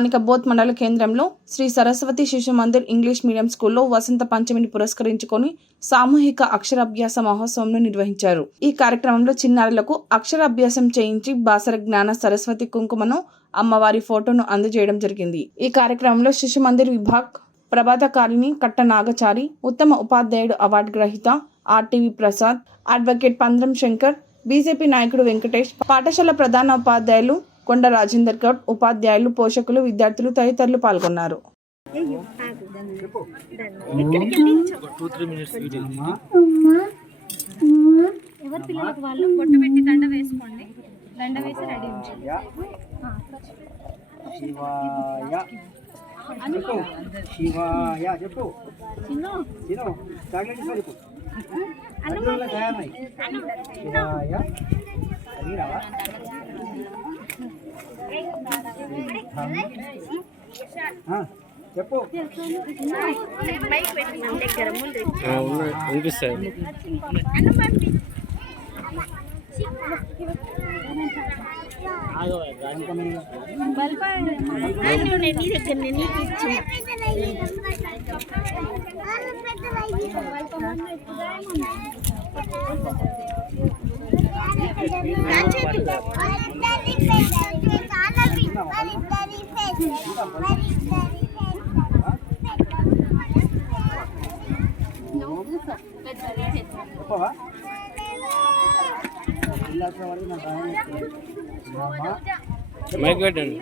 స్థానిక బోత్ మండల కేంద్రంలో శ్రీ సరస్వతి శిశు మందిర్ ఇంగ్లీష్ మీడియం స్కూల్లో వసంత పంచమిని పురస్కరించుకొని సామూహిక అక్షరాభ్యాస మహోత్సవంను నిర్వహించారు. ఈ కార్యక్రమంలో చిన్నారులకు అక్షరాభ్యాసం చేయించి బాసర జ్ఞాన సరస్వతి కుంకుమను అమ్మవారి ఫోటోను అందజేయడం జరిగింది. ఈ కార్యక్రమంలో శిశు మందిర్ విభాగ్ ప్రభాతకారిణి కట్ట నాగచారి, ఉత్తమ ఉపాధ్యాయుడు అవార్డు గ్రహీత RTV Prasad, advocate Pandram Shankar, BJP నాయకుడు వెంకటేష్, పాఠశాల ప్రధాన ఉపాధ్యాయులు కొండ రాజేందర్ గౌడ్, ఉపాధ్యాయులు, పోషకులు, విద్యార్థులు తదితరులు పాల్గొన్నారు. ఎవరి పిల్లలకు వాళ్ళు బొట్టు పెట్టి దండ వేసుకోండి. దండ వేసి రెడీ ఉంచండి. శివాయ చెప్పు. చిన్నో చాక్లెట్ ఇస్తా చెప్పు. శివాయ అది రావా. చెప్పు. మైక్ పెట్టండి.